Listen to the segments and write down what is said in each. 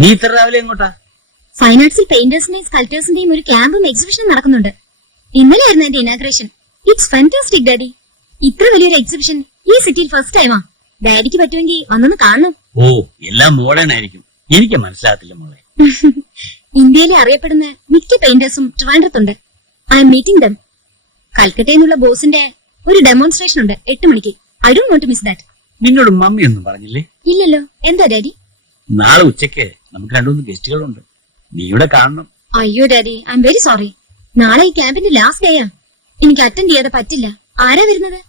നീ ഇത്ര രാവിലെ എങ്ങോട്ടാ? ഫൈൻ ആർട്സിൽ പെയിന്റേഴ്സിന്റെയും സ്കൾപ്റ്റേഴ്സിന്റെയും ഒരു ക്യാമ്പും എക്സിബിഷനും നടക്കുന്നുണ്ട്. ഇന്നലെ ആയിരുന്നു എന്റെ ഇനാഗ്രേഷൻ. It's fantastic daddy. ഇത്ര വലിയൊരു എക്സിബിഷൻ ഈ സിറ്റിയിൽ ഫസ്റ്റ് ടൈമാ. ഡാഡിക്ക് പറ്റുമെങ്കിൽ ഒന്നൊന്ന് കാണണം. ഓ, എല്ലാം മോഡേൺ ആയിരിക്കും. എനിക്ക് മനസ്സിലാകത്തില്ല മോളെ. ഇന്ത്യയിലെ അറിയപ്പെടുന്ന മിക്ക പെയിന്റേഴ്സും ട്രിവാൻഡ്രത്തുണ്ട്. I'm meeting them. കൽക്കട്ടയിൽ നിന്നുള്ള ബോസിന്റെ ഒരു ഡെമോൺസ്ട്രേഷൻ ഉണ്ട് 8 മണിക്ക്. I don't want to miss that. നിന്നോട് മമ്മി ഒന്നും പറഞ്ഞില്ലേ? ഇല്ലല്ലോ. എന്താ ഡാഡി? നാളെ ഉച്ചയ്ക്ക് നമുക്ക് 2-3 ഗസ്റ്റുകളുണ്ട്. നീ ഇവിടെ കാണണം. അയ്യോ daddy, I am very sorry. നാളെ ഈ ക്യാമ്പിന്റെ ലാസ്റ്റ് ഡേയാ. എനിക്ക് അറ്റൻഡ് ചെയ്യാതെ പറ്റില്ല. ആരാ വരുന്നത്?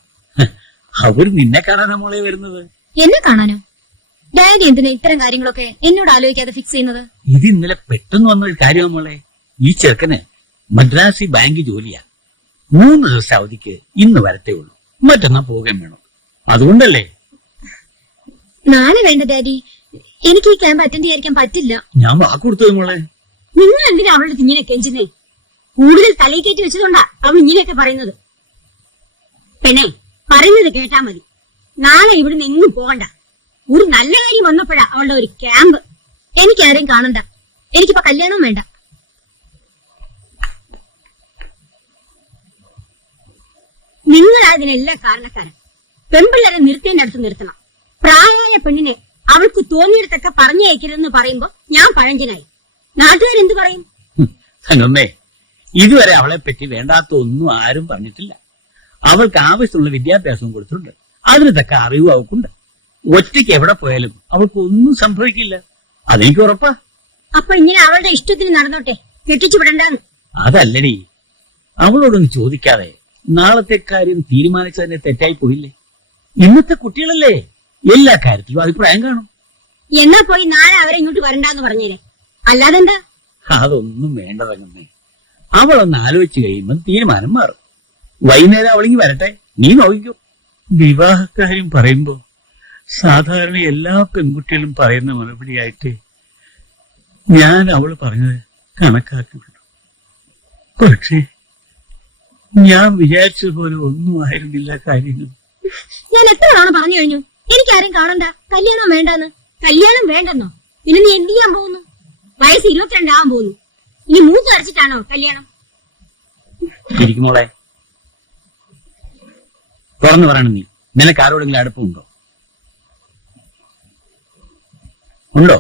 അവർ നിന്നെ കാണാനാ മോളെ വരുന്നത്. എന്നെ കാണാനോ? ഡാഡി എന്തിനാ ഇത്തരം കാര്യങ്ങളൊക്കെ എന്നോട് ആലോചിക്കാതെ ഫിക്സ് ചെയ്യുന്നത്? ഇത് ഇന്നലെ പെട്ടെന്ന് വന്നൊരു കാര്യമാ മോളെ. ഈ ചെറുക്കന് മദ്രാസി ബാങ്ക് ജോലിയാ. 3 ദിവസം അവധിക്ക് ഇന്ന് വരത്തേ ഉള്ളൂ. മറ്റന്നാ പോകാൻ വേണം. അതുകൊണ്ടല്ലേ. നാളെ വേണ്ട ഡാഡി. എനിക്ക് ഈ ക്യാമ്പ് അറ്റൻഡ് ചെയ്യാതിരിക്കാൻ പറ്റില്ല. ഞാൻ വാക്ക് കൊടുത്തു മോളെ. നിങ്ങൾ എന്തിനാ അവളുടെ ഇങ്ങനെ കെഞ്ചുന്നേ? കൂടുതൽ തലയിൽ കയറ്റി വെച്ചതുകൊണ്ടാ അവൾ ഇങ്ങനെയൊക്കെ പറയുന്നത്. പെണ്ണെ, പറയുന്നത് കേട്ടാ മതി. നാളെ ഇവിടുന്ന് എങ്ങും പോകണ്ട. ഒരു നല്ല കാര്യം വന്നപ്പോഴാ അവളുടെ ഒരു ക്യാമ്പ്. എനിക്ക് ആരെയും കാണണ്ട. എനിക്കിപ്പോ കല്യാണവും വേണ്ട. നിങ്ങൾ അതിനെല്ലാം കാരണക്കാരൻ. പെൺപിള്ളേരെ നിർത്തേണ്ടടുത്ത് നിർത്തണം. പ്രായമായ പെണ്ണിനെ അവൾക്ക് തോന്നിയിടത്തൊക്കെ പറഞ്ഞയക്കരുതെന്ന് പറയുമ്പോ ഞാൻ പഴഞ്ചനായി. നാട്ടുകാരെന്ത് പറയും? തങ്കമ്മേ, ഇതുവരെ അവളെ പറ്റി വേണ്ടാത്ത ഒന്നും ആരും പറഞ്ഞിട്ടില്ല. അവൾക്ക് ആവശ്യമുള്ള വിദ്യാഭ്യാസവും കൊടുത്തിട്ടുണ്ട്. അതിന് തക്ക അറിവും അവൾക്കുണ്ട്. ഒറ്റയ്ക്ക് എവിടെ പോയാലും അവൾക്ക് ഒന്നും സംഭവിക്കില്ല. അതെനിക്ക് ഉറപ്പാ. അപ്പൊ ഇങ്ങനെ അവളുടെ ഇഷ്ടത്തിന് നടന്നോട്ടെ, കെട്ടിച്ചു വിടണ്ടാന്ന്. അതല്ലടി, അവളോടൊന്നും ചോദിക്കാതെ നാളത്തെ കാര്യം തീരുമാനിച്ചതിനെ തെറ്റായി പോയില്ലേ? ഇന്നത്തെ കുട്ടികളല്ലേ, എല്ലാ കാര്യത്തിലും അഭിപ്രായം കാണും. എന്നാ പോയി നാളെ അവരെ ഇങ്ങോട്ട് വരണ്ടാന്ന് പറഞ്ഞേരെ. അല്ലാതെന്താ? അതൊന്നും വേണ്ട തങ്കമ്മേ. അവളൊന്ന് ആലോചിച്ച് കഴിയുമ്പോൾ തീരുമാനം മാറും. വൈകുന്നേരം അവളിങ്ങി വരട്ടെ, നീ നോക്കിക്കോ. വിവാഹക്കാര്യം പറയുമ്പോ സാധാരണ എല്ലാ പെൺകുട്ടികളും പറയുന്ന മറുപടിയായിട്ട് ഞാൻ അവള് പറഞ്ഞത് കണക്കാക്കി വിട്ടു. പക്ഷേ ഞാൻ വിചാരിച്ചതുപോലെ ഒന്നും ആയിരുന്നില്ല കാര്യങ്ങൾ. ഞാൻ എത്ര തവണ പറഞ്ഞു കഴിഞ്ഞു എനിക്കാരെയും കാണണ്ട, കല്യാണം വേണ്ടെന്ന്. കല്യാണം വേണ്ടെന്നോ? പിന്നെ നീ എന്ത് ചെയ്യാൻ പോകുന്നു? വയസ്സ് 22 ആവാൻ പോകുന്നു. ഇനി മൂത്ത് അരച്ചിട്ടാണോ കല്യാണം? ഇരിക്കുമോളെ, തുറന്നു പറയണം. നീ നിനക്ക് ആരോടെങ്കിലും അടുപ്പമുണ്ടോ? ഉണ്ടോ?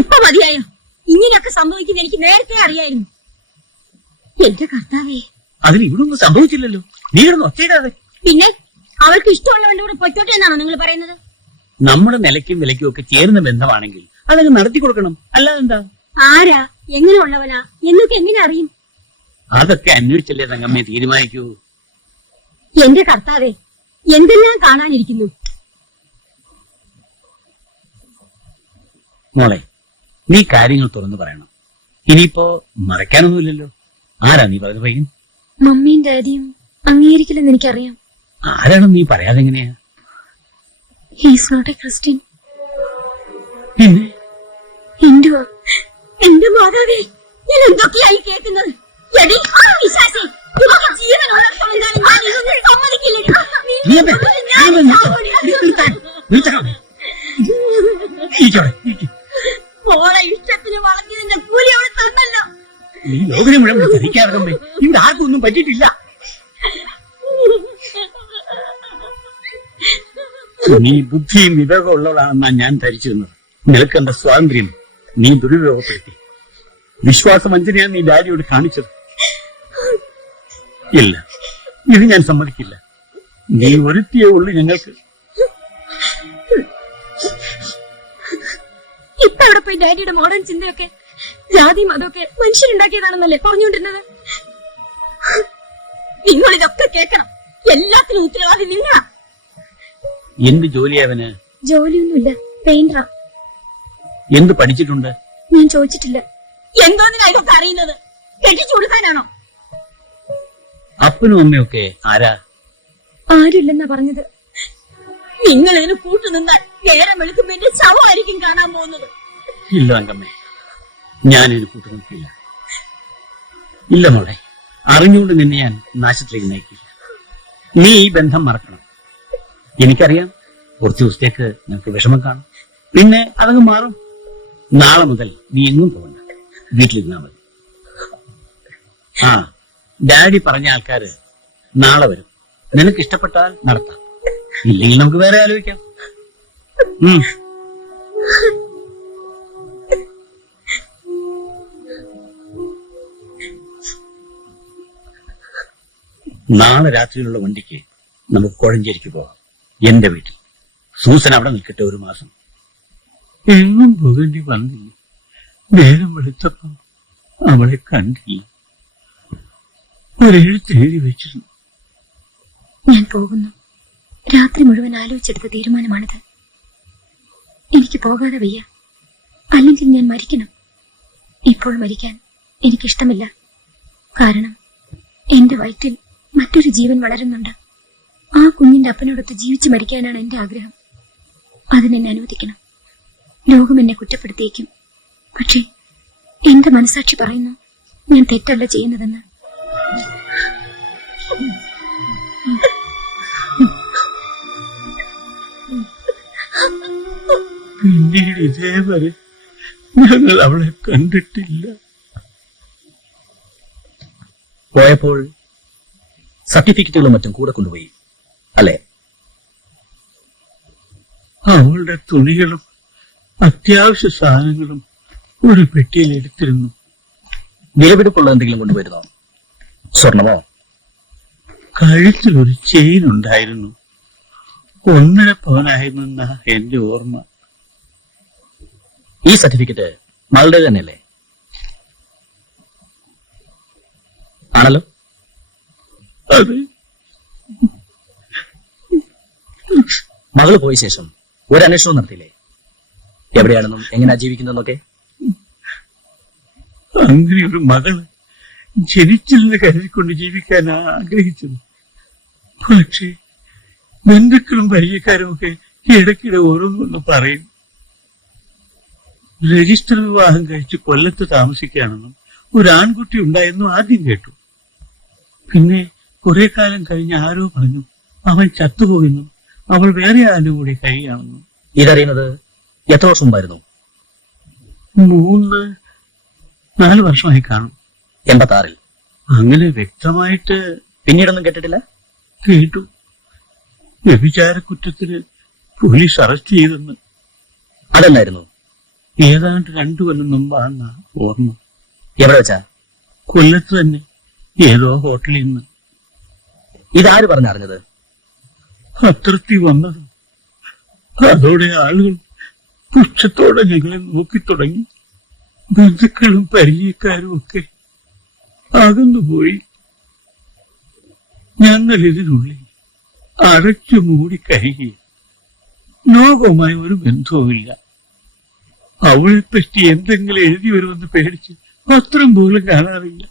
ഇപ്പൊ മതിയായോ? ഇങ്ങനെയൊക്കെ സംഭവിക്കുന്ന എനിക്ക് നേരത്തെ അറിയായിരുന്നു. എന്റെ കർത്താവേ, അതിന് ഇവിടെ ഒന്നും സംഭവിച്ചില്ലല്ലോ. നീ ഇവിടുന്ന് ഒച്ചയിടാതെ. പിന്നെ അവൾക്ക് ഇഷ്ടമുള്ളവന്റെ കൂടെ പൊയ്ക്കോട്ടെ എന്നാണോ നിങ്ങൾ പറയുന്നത്? നമ്മുടെ നിലയ്ക്കും വിലയ്ക്കും ഒക്കെ ചേരുന്ന ബന്ധമാണെങ്കിൽ അതങ്ങ് നടത്തി കൊടുക്കണം. അല്ലാതെ എന്താ? ആരാ, എങ്ങനെയുള്ളവനാ എന്നൊക്കെ എങ്ങനെ അറിയും? അതൊക്കെ അന്വേഷിച്ചല്ലേ തങ്കമ്മയെ തീരുമാനിക്കൂ. എന്റെ കർത്താവേ, എന്തെല്ലാം കാണാനിരിക്കുന്നു. മോളെ, നീ കാര്യങ്ങൾ തുറന്നു പറയണം. ഇനിയിപ്പോ മറയ്ക്കാനൊന്നുമില്ലല്ലോ. ആരാ നീ പറഞ്ഞ പയ്യൻ? മമ്മിയും ഡാഡിയും അംഗീകരിക്കില്ലെന്ന് എനിക്കറിയാം. ആരാണെന്ന് നീ പറയാതെ എങ്ങനെയാ? He's not a Christian. പിന്നെ ഹിന്ദുവാ. എന്റെ മാതാവേ, ഞാൻ എന്തൊക്കെയായി കേൾക്കുന്നത്? എടി, ആ വിശ്വാസി, ഇവൾക്ക് ജീവനുള്ളിടത്തോളം കാലം ഞാൻ ഇതൊന്നും സമ്മതിക്കില്ലടി. നീ അപ്പേ, നീ അപ്പേ നിർത്തണം. മോളെ ഇഷ്ടത്തിന് വളർത്തിയതിന്റെ കൂലി അവൾ തന്നല്ലോ. നീ ലോകനെ മുഴുവൻ ധരിക്കാറുണ്ടേ. ഇവിടെ ആർക്കും ഒന്നും പറ്റിയിട്ടില്ല. നീ ബുദ്ധിയും വിവേകവും ഉള്ളവളാണെന്നാണ് ഞാൻ ധരിച്ചിരുന്നത്. നിനക്കെന്താ സ്വാതന്ത്ര്യം നീ ദുരുപയോഗപ്പെടുത്തി. വിശ്വാസവഞ്ചനയാണ് നീ ഡാഡിയോട് കാണിച്ചത്. ഇല്ല, ഇത് ഞാൻ സമ്മതിക്കില്ല. നീ ഒരുത്തിയേ ഉള്ളൂ ഞങ്ങൾക്ക്. ഇപ്പൊ അവിടെ പോയി ഡാഡിയുടെ മോഡേൺ ചിന്തയൊക്കെ ജാതി മതമൊക്കെ മനുഷ്യരുണ്ടാക്കിയതാണെന്നല്ലേ പറഞ്ഞുകൊണ്ടിരുന്നത്? നിങ്ങൾ ഇതൊക്കെ കേൾക്കണം. എല്ലാത്തിനും ഉത്തരവാദി നിങ്ങളാ. എന്ത് ജോലിയാവന്? ജോലിയൊന്നുമില്ല, പെയിന്ററാ. എന്ത് പഠിച്ചിട്ടുണ്ട്? ഞാൻ ചോദിച്ചിട്ടില്ല. എന്തോന്നിനാ ഇതൊക്കെ അറിയുന്നത്? കെട്ടിച്ചു കൊടുക്കാനാണോ? അപ്പനും അമ്മയൊക്കെ ആരാ? ആരുമില്ലെന്നാ പറഞ്ഞത്. നിങ്ങൾ ഇതിന് കൂട്ടുനിന്നാൽ നേരം വെളുക്കുമ്പോ എന്റെ ശവമായിരിക്കും കാണാൻ പോകുന്നത്. ഇല്ല തങ്കമ്മേ, ഞാനിത് കൂട്ടുനിൽക്കില്ല. ഇല്ല മോളെ, അറിഞ്ഞുകൊണ്ട് നിന്നെ ഞാൻ നാശത്തിലേക്ക് നയിക്കില്ല. നീ ഈ ബന്ധം മറക്കണം. എനിക്കറിയാം, കുറച്ച് ദിവസത്തേക്ക് നിനക്ക് വിഷമം കാണും, പിന്നെ അതങ്ങ് മാറും. നാളെ മുതൽ നീ എങ്ങും പോകണ്ട, വീട്ടിലിരുന്നാ മതി. ആ, ഡാഡി പറഞ്ഞ ആൾക്കാര് നാളെ വരും. നിനക്ക് ഇഷ്ടപ്പെട്ടാൽ നടത്താം, ഇല്ലെങ്കിൽ നമുക്ക് വേറെ ആലോചിക്കാം. നാളെ രാത്രിയിലുള്ള വണ്ടിക്ക് നമുക്ക് കോഴഞ്ചേരിക്ക് പോകാം, എന്റെ വീട്ടിൽ. സൂസൻ അവിടെ നിൽക്കട്ടെ ഒരു മാസം. എങ്ങും പോകേണ്ടി വന്നില്ല. നേരം വെളുത്തപ്പം അവളെ കണ്ടില്ല. ഒരെഴുത്ത് എഴുതി വെച്ചിരുന്നു. ഞാൻ പോകുന്നു. രാത്രി മുഴുവൻ ആലോചിച്ചെടുത്ത തീരുമാനമാണിത്. എനിക്ക് പോകാതെ വയ്യ, അല്ലെങ്കിൽ ഞാൻ മരിക്കണം. ഇപ്പോൾ മരിക്കാൻ എനിക്കിഷ്ടമില്ല. കാരണം എന്റെ വയറ്റിൽ മറ്റൊരു ജീവൻ വളരുന്നുണ്ട്. ആ കുഞ്ഞിന്റെ അപ്പനോടൊത്ത് ജീവിച്ചു മരിക്കാനാണ് എന്റെ ആഗ്രഹം. അതിനെന്നെ അനുവദിക്കണം. ലോകം എന്നെ കുറ്റപ്പെടുത്തിയേക്കും, പക്ഷേ എന്റെ മനസാക്ഷി പറയുന്നു ഞാൻ തെറ്റല്ല ചെയ്യുന്നതെന്ന്. പിന്നീട് ഇതേവരെ ഞങ്ങൾ അവളെ കണ്ടിട്ടില്ല. പോയപ്പോൾ സർട്ടിഫിക്കറ്റുകളും മറ്റും കൂടെ കൊണ്ടുപോയി അല്ലേ? അവളുടെ തുണികളും അത്യാവശ്യ സാധനങ്ങളും ഒരു പെട്ടിയിൽ എടുത്തിരുന്നു. വിലപിടിപ്പുള്ള എന്തെങ്കിലും കൊണ്ടുവരുന്നോ? സ്വർണമോ? കഴുത്തിൽ ഒരു ചെയിൻ ഉണ്ടായിരുന്നു. 1.5 പവനായിരുന്നെന്ന എന്റെ ഓർമ്മ. ഈ സർട്ടിഫിക്കറ്റ് മകളുടെ തന്നെയല്ലേ? ആണല്ലോ. അത് മകള് പോയ ശേഷം ഒരു അന്വേഷണവും നടത്തിയില്ലേ? എവിടെയാണെന്നും എങ്ങനെയാ ജീവിക്കുന്നതെന്നൊക്കെ? അങ്ങനെ ഒരു മകള് ജനിച്ചില്ലെന്ന് കരുതിക്കൊണ്ട് ജീവിക്കാൻ ആഗ്രഹിച്ചത്. പക്ഷേ ബന്ധുക്കളും പരിചയക്കാരും ഒക്കെ ഇടയ്ക്കിടെ ഓരോന്നൊന്ന് പറയും. രജിസ്റ്റർ വിവാഹം കഴിച്ച് കൊല്ലത്ത് താമസിക്കുകയാണെന്നും ഒരു ആൺകുട്ടി ഉണ്ടായെന്നും ആദ്യം കേട്ടു. പിന്നെ കുറെ കാലം കഴിഞ്ഞ് ആരോ പറഞ്ഞു അവൻ ചത്തുപോയെന്നും അവൾ വേറെ ആരും കൂടി കഴിയുകയാണെന്നും. ഇതറിയുന്നത് എത്ര വർഷം മുമ്പായിരുന്നു? 3-4 വർഷമായി കാണും. 86-ൽ. അങ്ങനെ വ്യക്തമായിട്ട് പിന്നീടൊന്നും കേട്ടിട്ടില്ല? കേട്ടു. വ്യഭിചാര കുറ്റത്തിന് പോലീസ് അറസ്റ്റ് ചെയ്തെന്ന്. അതെന്നായിരുന്നു? ഏതാണ്ട് 2 കൊല്ലം മുമ്പാന്ന ഓർമ്മ. എവിടെ വെച്ചാ? കൊല്ലത്ത് തന്നെ ഏതോ ഹോട്ടലിൽ നിന്ന്. ഇതാര് പറഞ്ഞറിഞ്ഞത്? പത്രത്തിൽ വന്നത്. അതോടെ ആളുകൾ പുച്ഛത്തോടെ ഞങ്ങളെ നോക്കിത്തുടങ്ങി. ബന്ധുക്കളും പരിചയക്കാരും ഒക്കെ അകന്നുപോയി. ഞങ്ങൾ ഇതിനുള്ളിൽ അടച്ചു മൂടി കഴിയുക. ലോകവുമായി ഒരു ബന്ധവുമില്ല. അവളെപ്പറ്റി എന്തെങ്കിലും എഴുതി വരുമെന്ന് പേടിച്ച് പത്രം പോലും കാണാറില്ല.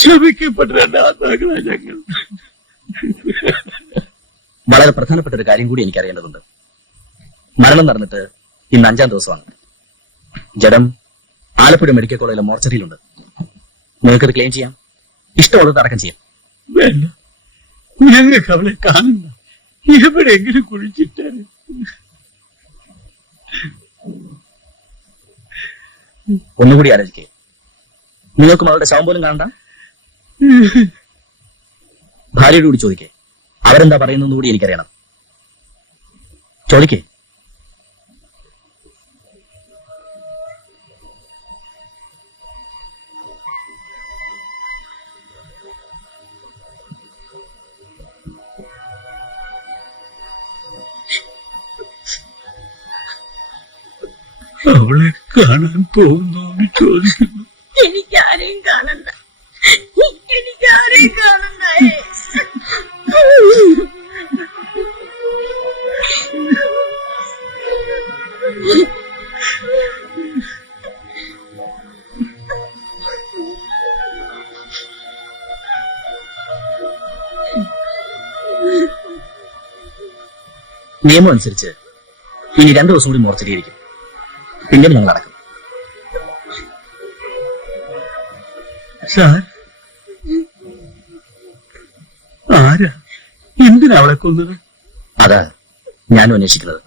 ശപിക്കപ്പെട്ട 2 ആത്മാക്കളാണ് ഞങ്ങൾ. വളരെ പ്രധാനപ്പെട്ട ഒരു കാര്യം കൂടി എനിക്കറിയേണ്ടതുണ്ട്. മരണം നടന്നിട്ട് ഇന്ന് 5-ാം ദിവസമാണ്. ജഡം ആലപ്പുഴ മെഡിക്കൽ കോളേജിലെ മോർച്ചറിയിലുണ്ട്. നിങ്ങൾക്കത് ക്ലെയിം ചെയ്യാം. ഇഷ്ടമുള്ളത് അടക്കം ചെയ്യാം. വേണ്ട, ഞങ്ങൾക്ക് അവളെ കാണുന്ന എവിടെയെങ്കിലും കുഴിച്ചിട്ടാണ്. ഒന്നുകൂടി ആലോചിക്കേ. നിങ്ങൾക്കും അവളുടെ ശവം പോലും കാണണ്ട. ഭാര്യയോട് കൂടി ചോദിക്കേ. അവരെന്താ പറയുന്നതെന്ന് കൂടി എനിക്കറിയണം. ചോദിക്കേ. അവളെ കാണാൻ പോകുന്നു എന്ന് ചോദിക്കുന്നു. എനിക്കാരെയും കാണണ്ട, എനിക്കാരെയും കാണണ്ടേ. നിയമം അനുസരിച്ച് ഇനി 2 ദിവസം കൂടി മോർച്ചറിയിരിക്കും. പിന്നീട് ഞങ്ങൾ അടക്കും. സാർ, ആരാ എന്തിനാ അവളെ കൊന്നത്? അതാ ഞാനും അന്വേഷിക്കുന്നത്.